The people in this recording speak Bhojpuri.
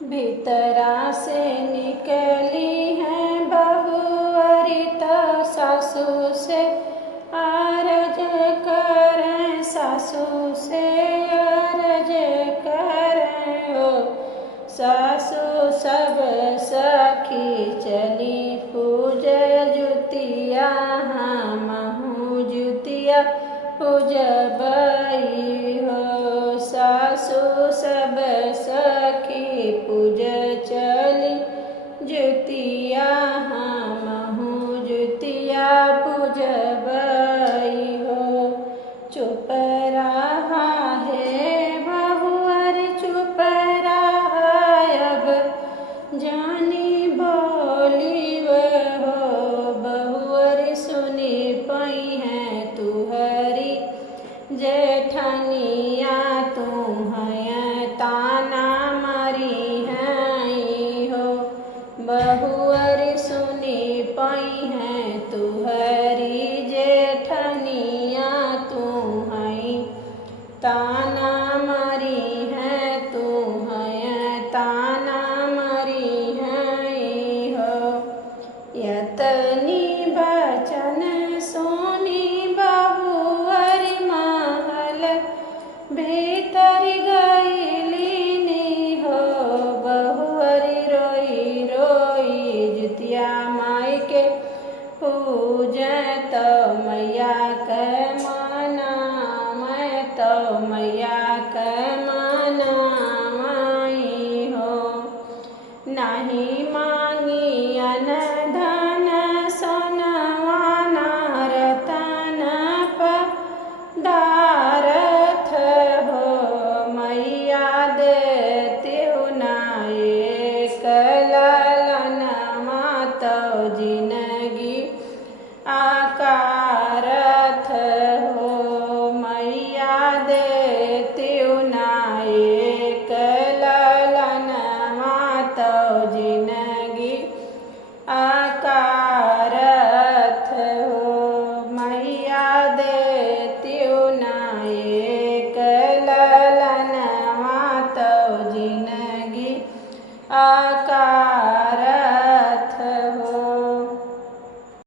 भीतरा से निकली है बहुअरी तो सासू से आरज करें, सासू से आरज करें। ओ सासू सब सखी चली पूज जुतिया, हमहु जुतिया पूजबई हो। सासू सब सखी पूज चली जुतिया,